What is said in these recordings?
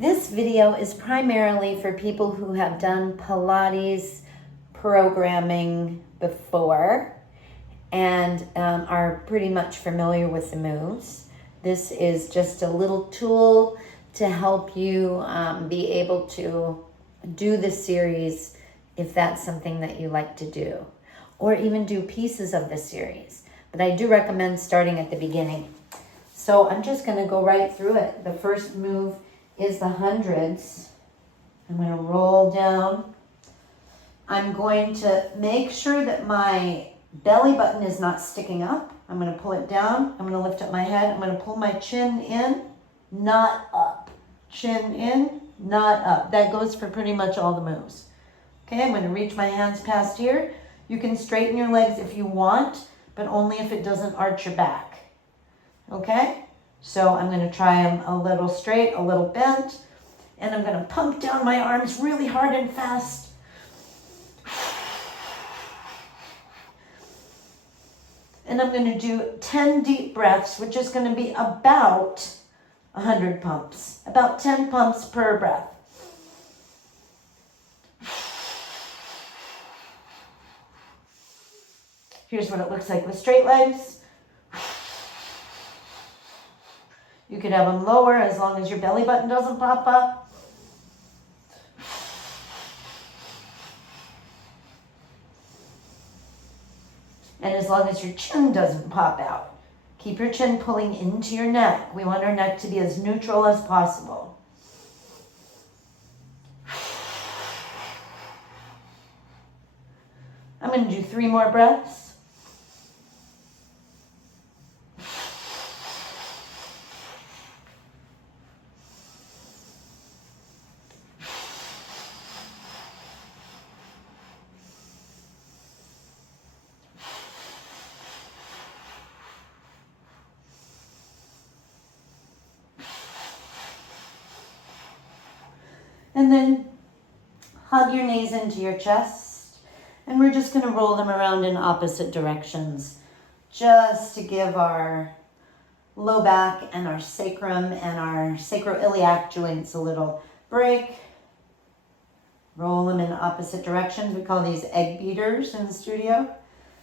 This video is primarily for people who have done Pilates programming before and are pretty much familiar with the moves. This is just a little tool to help you be able to do the series if that's something that you like to do, or even do pieces of the series. But I do recommend starting at the beginning. So I'm just going to go right through it. The first move is the hundreds. I'm going to roll down. I'm going to make sure that my belly button is not sticking up. I'm going to pull it down. I'm going to lift up my head. I'm going to pull my chin in, not up. Chin in, not up. That goes for pretty much all the moves. Okay, I'm going to reach my hands past here. You can straighten your legs if you want, but only if it doesn't arch your back. Okay, so I'm going to try them a little straight, a little bent, and I'm going to pump down my arms really hard and fast. And I'm going to do 10 deep breaths, which is going to be about 100 pumps, about 10 pumps per breath. Here's what it looks like with straight legs. You could have them lower as long as your belly button doesn't pop up. And as long as your chin doesn't pop out. Keep your chin pulling into your neck. We want our neck to be as neutral as possible. I'm going to do 3 more breaths. And then hug your knees into your chest. And we're just going to roll them around in opposite directions, just to give our low back and our sacrum and our sacroiliac joints a little break. Roll them in opposite directions. We call these egg beaters in the studio.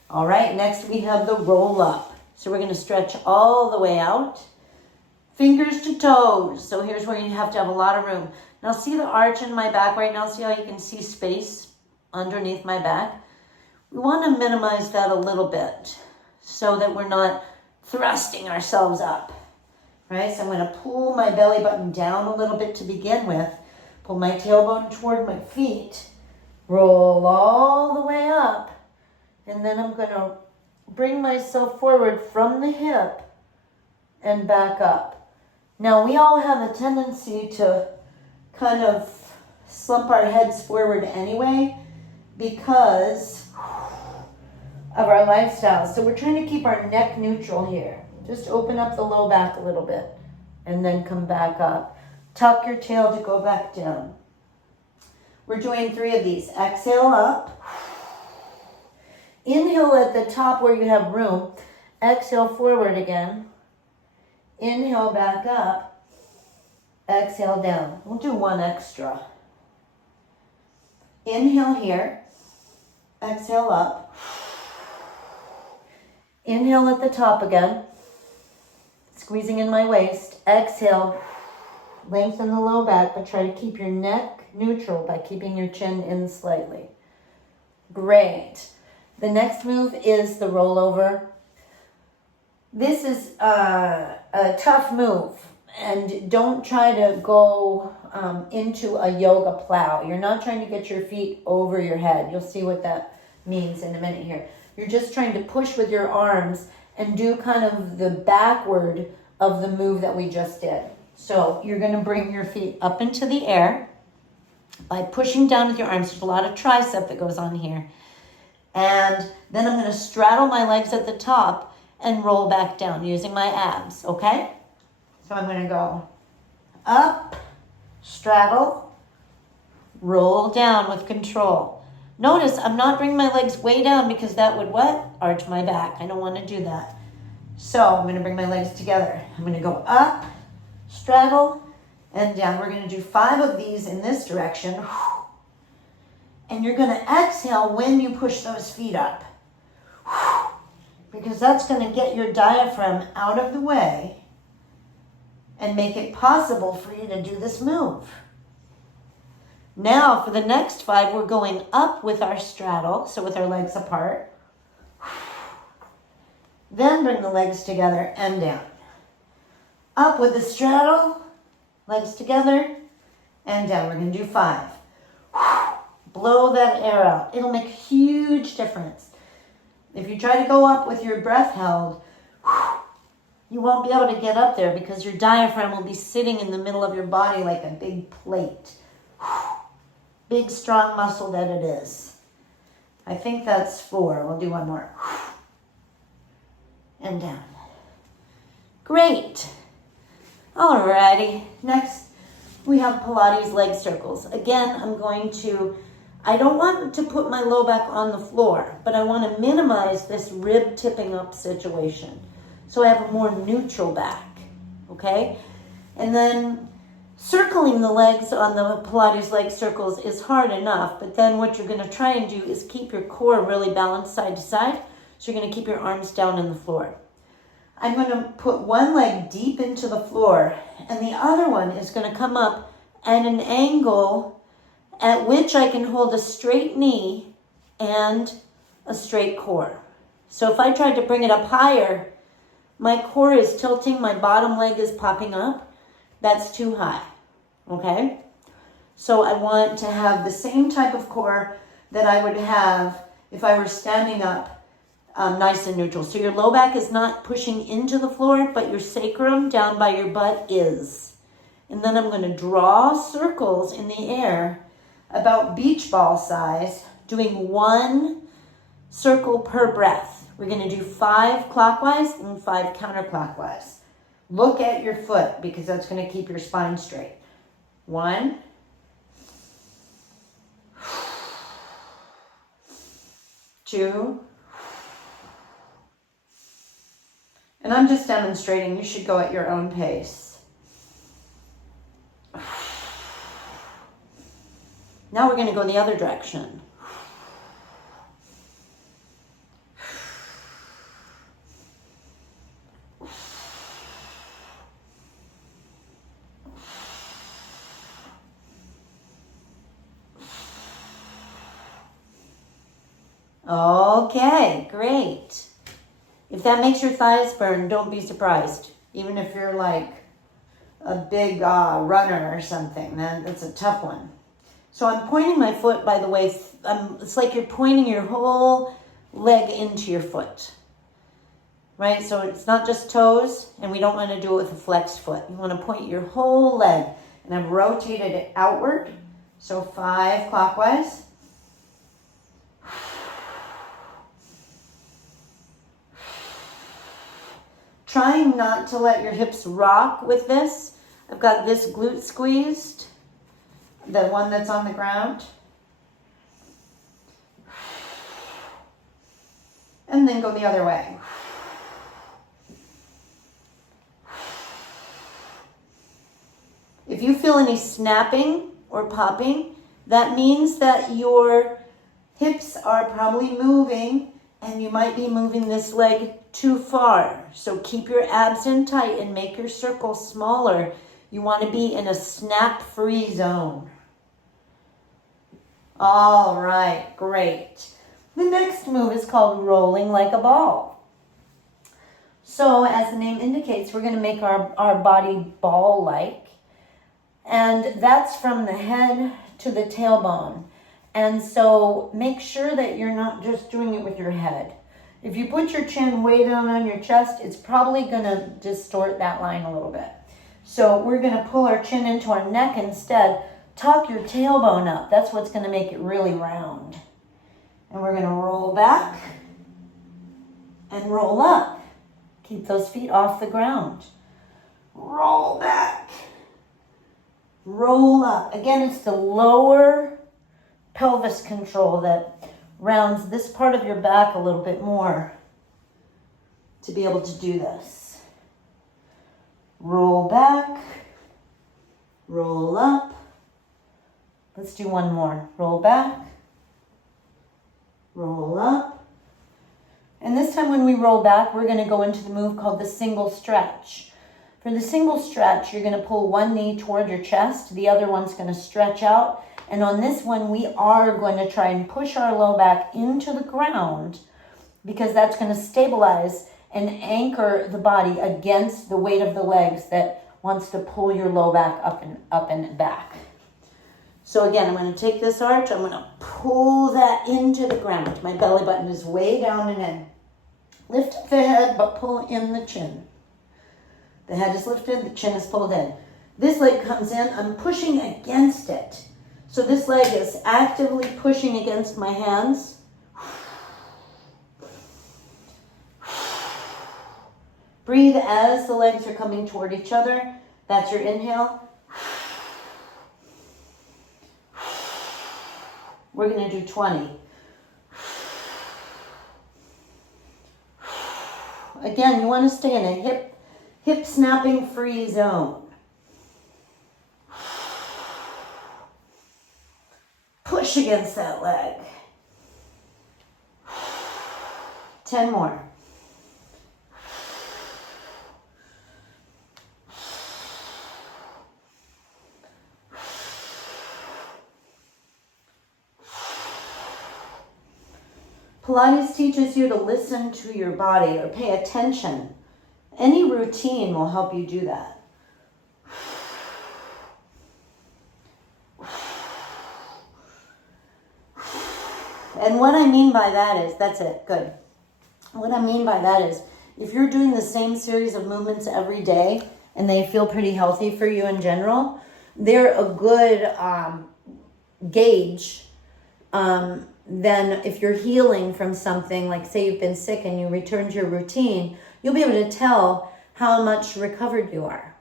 All right, next we have the roll up. So we're going to stretch all the way out, fingers to toes. So here's where you have to have a lot of room. Now see the arch in my back right now? See how you can see space underneath my back? We want to minimize that a little bit so that we're not thrusting ourselves up, right? So I'm going to pull my belly button down a little bit to begin with, pull my tailbone toward my feet, roll all the way up, and then I'm going to bring myself forward from the hip and back up. Now we all have a tendency to kind of slump our heads forward anyway because of our lifestyle. So we're trying to keep our neck neutral here. Just open up the low back a little bit and then come back up. Tuck your tail to go back down. We're doing 3 of these. Exhale up. Inhale at the top where you have room. Exhale forward again. Inhale back up. Exhale down. We'll do 1 extra. Inhale here. Exhale up. Inhale at the top again. Squeezing in my waist. Exhale. Lengthen the low back, but try to keep your neck neutral by keeping your chin in slightly. Great. The next move is the rollover. This is a tough move. And don't try to go into a yoga plow. You're not trying to get your feet over your head. You'll see what that means in a minute here. You're just trying to push with your arms and do kind of the backward of the move that we just did. So you're going to bring your feet up into the air by pushing down with your arms. There's a lot of tricep that goes on here. And then I'm going to straddle my legs at the top and roll back down using my abs, okay? So I'm going to go up, straddle, roll down with control. Notice I'm not bringing my legs way down because that would what? Arch my back. I don't want to do that. So I'm going to bring my legs together. I'm going to go up, straddle, and down. We're going to do 5 of these in this direction. And you're going to exhale when you push those feet up. Because that's going to get your diaphragm out of the way and make it possible for you to do this move. Now for the next 5, we're going up with our straddle, so with our legs apart. Then bring the legs together and down. Up with the straddle, legs together, and down. We're going to do 5. Blow that air out. It'll make a huge difference. If you try to go up with your breath held, you won't be able to get up there because your diaphragm will be sitting in the middle of your body like a big plate. Big, strong muscle that it is. I think that's 4. We'll do 1 more. And down. Great. Alrighty. Next, we have Pilates leg circles. Again, I don't want to put my low back on the floor, but I want to minimize this rib tipping up situation. So I have a more neutral back, okay? And then circling the legs on the Pilates leg circles is hard enough, but then what you're going to try and do is keep your core really balanced side to side. So you're going to keep your arms down on the floor. I'm going to put one leg deep into the floor, and the other one is going to come up at an angle at which I can hold a straight knee and a straight core. So if I tried to bring it up higher, my core is tilting, my bottom leg is popping up. That's too high, okay? So I want to have the same type of core that I would have if I were standing up nice and neutral. So your low back is not pushing into the floor, but your sacrum down by your butt is. And then I'm going to draw circles in the air about beach ball size, doing 1 circle per breath. We're going to do 5 clockwise and 5 counterclockwise. Look at your foot because that's going to keep your spine straight. 1, 2, and I'm just demonstrating. You should go at your own pace. Now we're going to go the other direction. Okay, great. If that makes your thighs burn, don't be surprised. Even if you're like a big runner or something, that's a tough one. So I'm pointing my foot, by the way, it's like you're pointing your whole leg into your foot, right? So it's not just toes, and we don't want to do it with a flexed foot. You want to point your whole leg, and I've rotated it outward. So 5 clockwise. Trying not to let your hips rock with this. I've got this glute squeezed. The one that's on the ground. And then go the other way. If you feel any snapping or popping, that means that your hips are probably moving and you might be moving this leg too far. So keep your abs in tight and make your circle smaller. You want to be in a snap-free zone. All right, great. The next move is called rolling like a ball. So as the name indicates, we're going to make our body ball-like. And that's from the head to the tailbone. And so make sure that you're not just doing it with your head. If you put your chin way down on your chest, it's probably going to distort that line a little bit. So we're going to pull our chin into our neck instead. Tuck your tailbone up. That's what's going to make it really round. And we're going to roll back and roll up. Keep those feet off the ground. Roll back. Roll up. Again, it's the lower pelvis control that rounds this part of your back a little bit more to be able to do this. Roll back. roll up. Let's do one more. Roll back, roll up. And this time when we roll back, we're going to go into the move called the single stretch. For the single stretch, you're going to pull one knee toward your chest. The other one's going to stretch out. And on this one, we are going to try and push our low back into the ground because that's going to stabilize and anchor the body against the weight of the legs that wants to pull your low back up and back. So again, I'm going to take this arch, I'm going to pull that into the ground. My belly button is way down and in. Lift up the head, but pull in the chin. The head is lifted, the chin is pulled in. This leg comes in, I'm pushing against it. So this leg is actively pushing against my hands. Breathe as the legs are coming toward each other. That's your inhale. We're going to do 20. Again, you want to stay in a hip snapping free zone. Push against that leg. 10 more. Pilates teaches you to listen to your body or pay attention. Any routine will help you do that. And what I mean by that is, that's it, good. What I mean by that is, if you're doing the same series of movements every day and they feel pretty healthy for you in general, they're a good gauge. Then if you're healing from something, like say you've been sick and you return to your routine, you'll be able to tell how much recovered you are.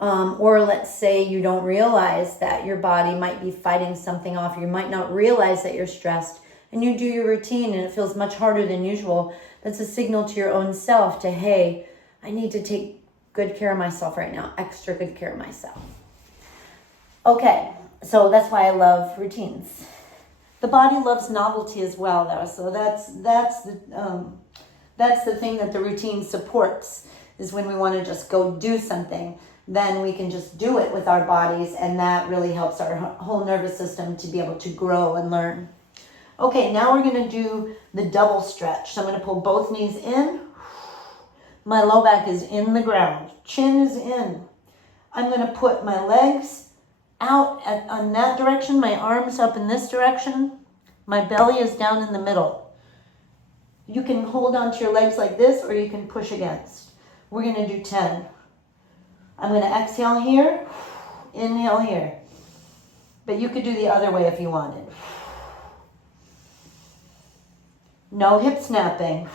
Or let's say you don't realize that your body might be fighting something off. You might not realize that you're stressed and you do your routine and it feels much harder than usual. That's a signal to your own self to, hey, I need to take good care of myself right now, extra good care of myself. Okay, so that's why I love routines. The body loves novelty as well, though. So that's the thing that the routine supports, is when we want to just go do something, then we can just do it with our bodies, and that really helps our whole nervous system to be able to grow and learn. Okay, now we're going to do the double stretch. So I'm going to pull both knees in. My low back is in the ground. Chin is in. I'm going to put my legs out on that direction, my arms up in this direction. My belly is down in the middle. You can hold onto your legs like this, or you can push against. We're going to do 10. I'm going to exhale here, inhale here. But you could do the other way if you wanted. No hip snapping.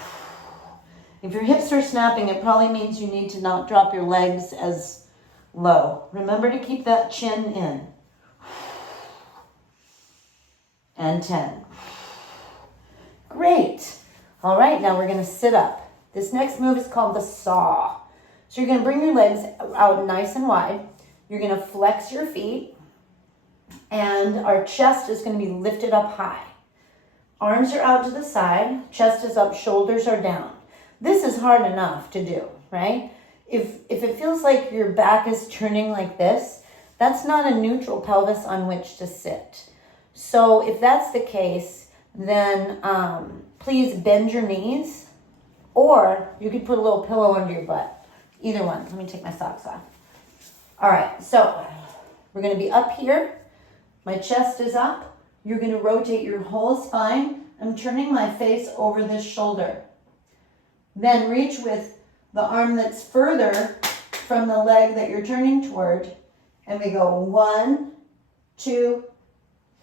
If your hips are snapping, it probably means you need to not drop your legs as low. Remember to keep that chin in. And 10. Great. All right, now we're going to sit up. This next move is called the saw. So you're going to bring your legs out nice and wide. You're going to flex your feet. And our chest is going to be lifted up high. Arms are out to the side. Chest is up, shoulders are down. This is hard enough to do, right? If it feels like your back is turning like this, that's not a neutral pelvis on which to sit. So if that's the case, then please bend your knees, or you could put a little pillow under your butt. Either one. Let me take my socks off. All right, so we're going to be up here. My chest is up. You're going to rotate your whole spine. I'm turning my face over this shoulder. Then reach with the arm that's further from the leg that you're turning toward. And we go 1, 2,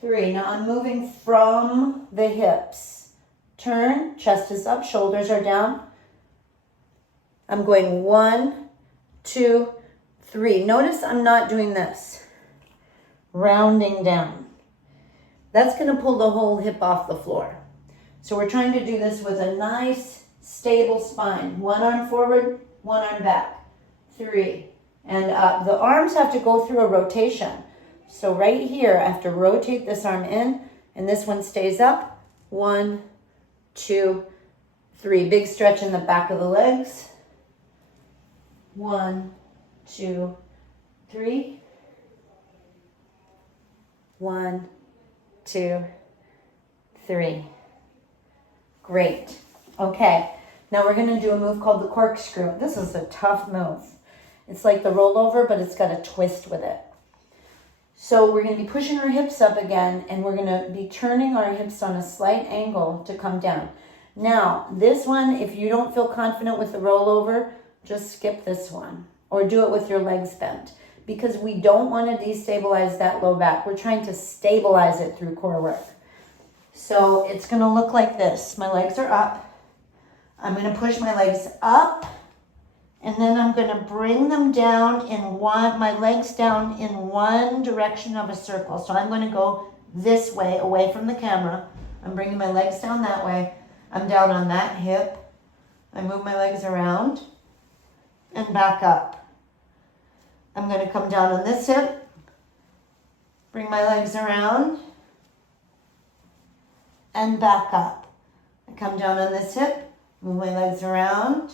3. Now I'm moving from the hips. Turn, chest is up, shoulders are down. I'm going 1, 2, 3. Notice I'm not doing this. Rounding down. That's going to pull the whole hip off the floor. So we're trying to do this with a nice, stable spine. One arm forward, one arm back. 3. and up. The arms have to go through a rotation. So right here, I have to rotate this arm in, and this one stays up. 1, 2, 3. Big stretch in the back of the legs. 1, 2, 3. 1, 2, 3. Great. Okay, now we're going to do a move called the corkscrew. This is a tough move. It's like the rollover, but it's got a twist with it. So we're going to be pushing our hips up again, and we're going to be turning our hips on a slight angle to come down. Now, this one, if you don't feel confident with the rollover, just skip this one or do it with your legs bent, because we don't want to destabilize that low back. We're trying to stabilize it through core work. So it's going to look like this. My legs are up. I'm going to push my legs up, and then I'm going to bring them down my legs down in one direction of a circle. So I'm going to go this way, away from the camera. I'm bringing my legs down that way. I'm down on that hip. I move my legs around and back up. I'm going to come down on this hip, bring my legs around and back up. I come down on this hip, move my legs around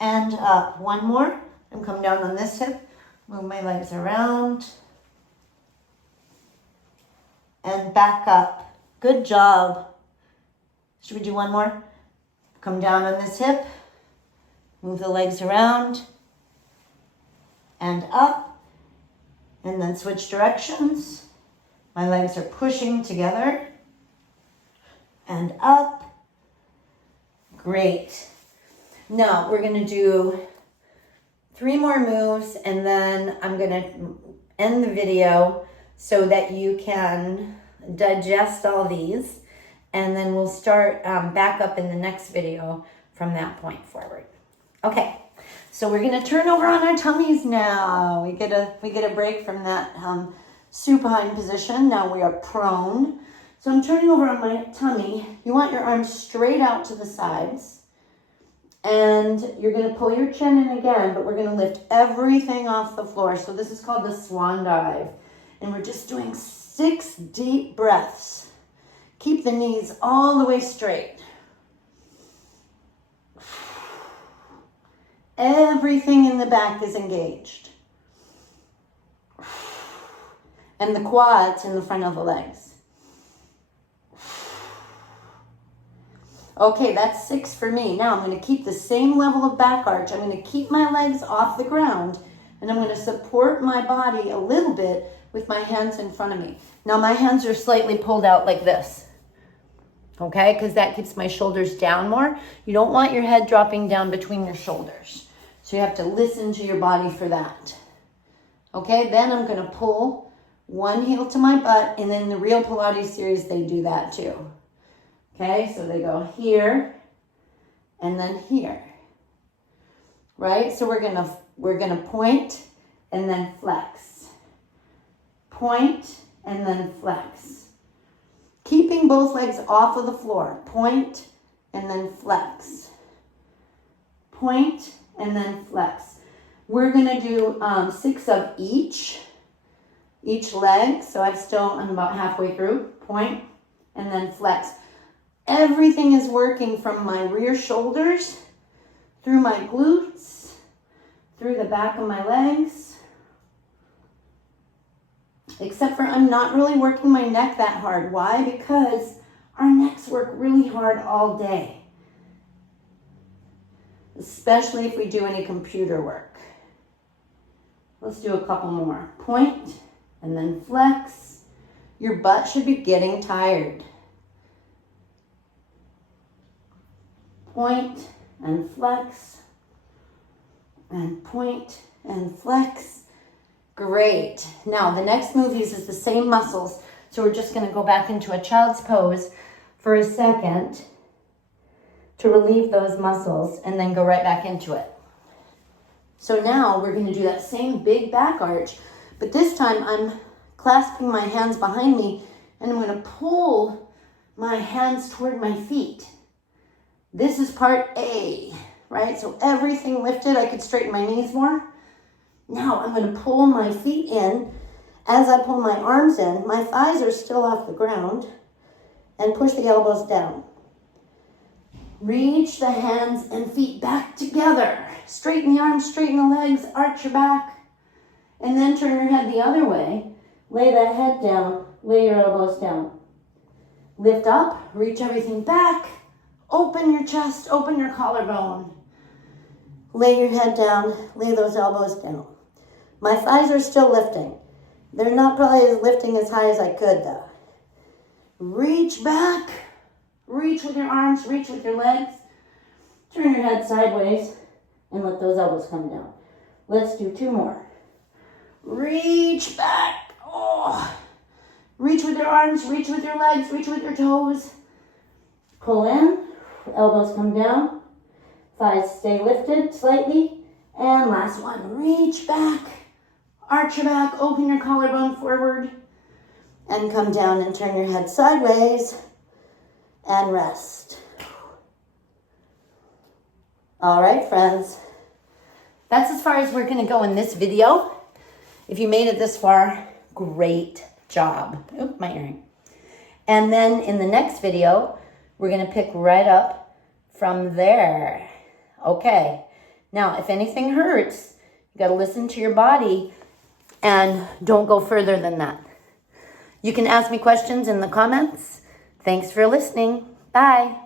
and up. One more. And come down on this hip, move my legs around and back up. Good job. Should we do one more? Come down on this hip, move the legs around and up, and then switch directions. My legs are pushing together and up. Great. Now we're going to do 3 more moves, and then I'm going to end the video so that you can digest all these, and then we'll start back up in the next video from that point forward. Okay, so we're going to turn over on our tummies now. We get a break from that supine position. Now we are prone. So I'm turning over on my tummy. You want your arms straight out to the sides. And you're going to pull your chin in again, but we're going to lift everything off the floor. So this is called the swan dive. And we're just doing 6 deep breaths. Keep the knees all the way straight. Everything in the back is engaged. And the quads in the front of the legs. Okay, that's 6 for me. Now I'm going to keep the same level of back arch. I'm going to keep my legs off the ground, and I'm going to support my body a little bit with my hands in front of me. Now my hands are slightly pulled out like this. Okay, because that keeps my shoulders down more. You don't want your head dropping down between your shoulders. So you have to listen to your body for that. Okay, then I'm going to pull one heel to my butt, and in the real Pilates series, they do that too. Okay, so they go here and then here, right? So we're gonna point and then flex, point and then flex, keeping both legs off of the floor. Point and then flex, point and then flex. We're gonna do 6 of each leg. So I'm about halfway through. Point and then flex. Everything is working from my rear shoulders, through my glutes, through the back of my legs. Except for I'm not really working my neck that hard. Why? Because our necks work really hard all day. Especially if we do any computer work. Let's do a couple more. Point and then flex. Your butt should be getting tired. Point and flex, and point and flex. Great. Now the next move uses the same muscles, so we're just going to go back into a child's pose for a second to relieve those muscles and then go right back into it. So now we're going to do that same big back arch, but this time I'm clasping my hands behind me, and I'm going to pull my hands toward my feet. This is part A. right? So everything lifted. I could straighten my knees more. Now I'm going to pull my feet in. As I pull my arms in, my thighs are still off the ground, and push the elbows down. Reach the hands and feet back together. Straighten the arms, straighten the legs, arch your back, and then turn your head the other way. Lay that head down, lay your elbows down. Lift up, reach everything back, open your chest, open your collarbone. Lay your head down, lay those elbows down. My thighs are still lifting. They're not probably lifting as high as I could though. Reach back, reach with your arms, reach with your legs. Turn your head sideways and let those elbows come down. Let's do 2 more. Reach back. Oh. Reach with your arms, reach with your legs, reach with your toes. Pull in, elbows come down. Thighs stay lifted slightly. And last one, reach back. Arch your back, open your collarbone forward. And come down and turn your head sideways. And rest. All right, friends. That's as far as we're going to go in this video. If you made it this far, great job. Oop, my earring. And then in the next video, we're going to pick right up from there. Okay. Now, if anything hurts, you got to listen to your body and don't go further than that. You can ask me questions in the comments. Thanks for listening. Bye.